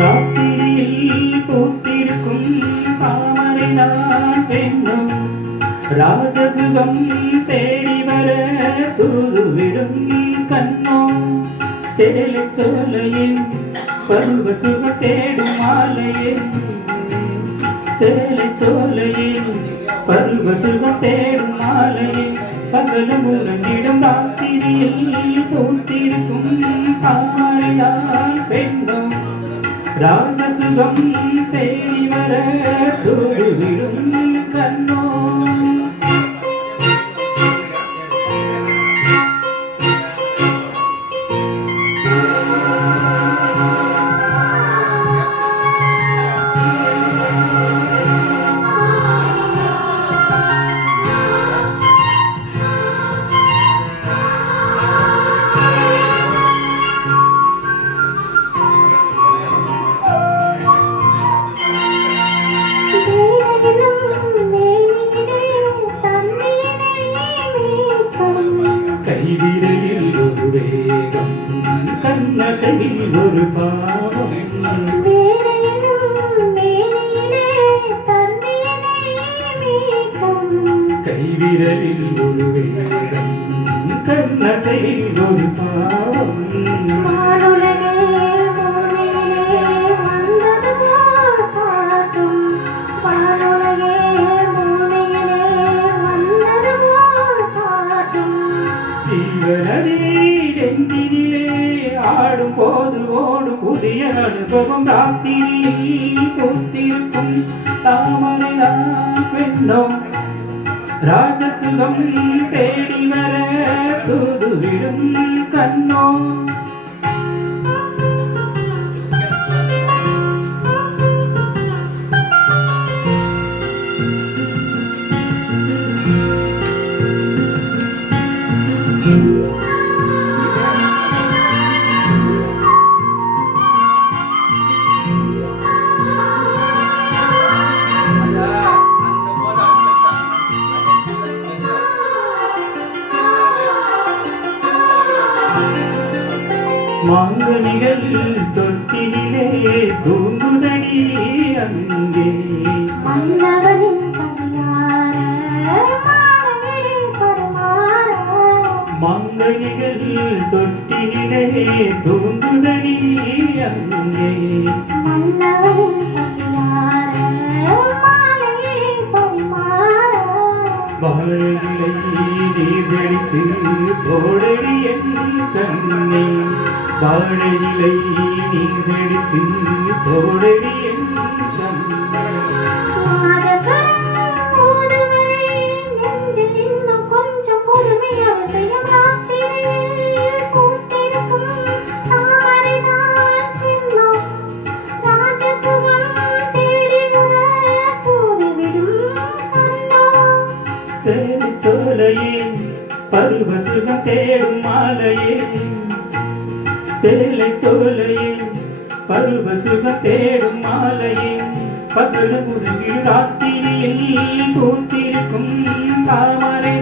ராத்திரியில் பூத்திருக்கும் தாமரை நான் பெண்ணும் ராஜசுகம் தேடி வர தூதுவிடும் கண்ணோ சேலை சோலையே பருவ சுகம் தேடும் மாலையே சேலை சோலையே பருவ சுகம் தேடும் மாலையே பகலும் உலகிடும் ராத்திரியில் பூத்திருக்கும் தாமரை நான் பெண்ணும் ராஜசுகம் தேடி வர தூதுவிடும் கண்ணோ. கைவிரலில் ஒரு வேகம் கண்ணசையில் ஒரு பாவம் கைவிரலில் ஒரு வேகம் கண்ணசையில் ஒரு பாவம் ஆடும் போது ஓடு புதிய அனுபவம் ராத்திரியில் பூத்திருக்கும் தாமரை நான் பெண்ணோ ராஜசுகம் தேடி வர தூதுவிடும் கண்ணோ. மாங்கனிகள் தொட்டிலே தூங்குதடி அங்கே மாங்கனிகள் தொட்டிலே தூங்குதடி அங்கே வாழையிலை நீர்வெடித்து போடடி என் கண்ணே வாழையிலை நீர்வெடித்து போடடி என் கண்ணே. சேலை சோலையே பருவ சுகம் தேடும் மாலையே சேலை சோலையே பருவ சுகம் தேடும் மாலையே பகலும் உலகில் ராத்திரியில் பூத்திருக்கும் தாமரை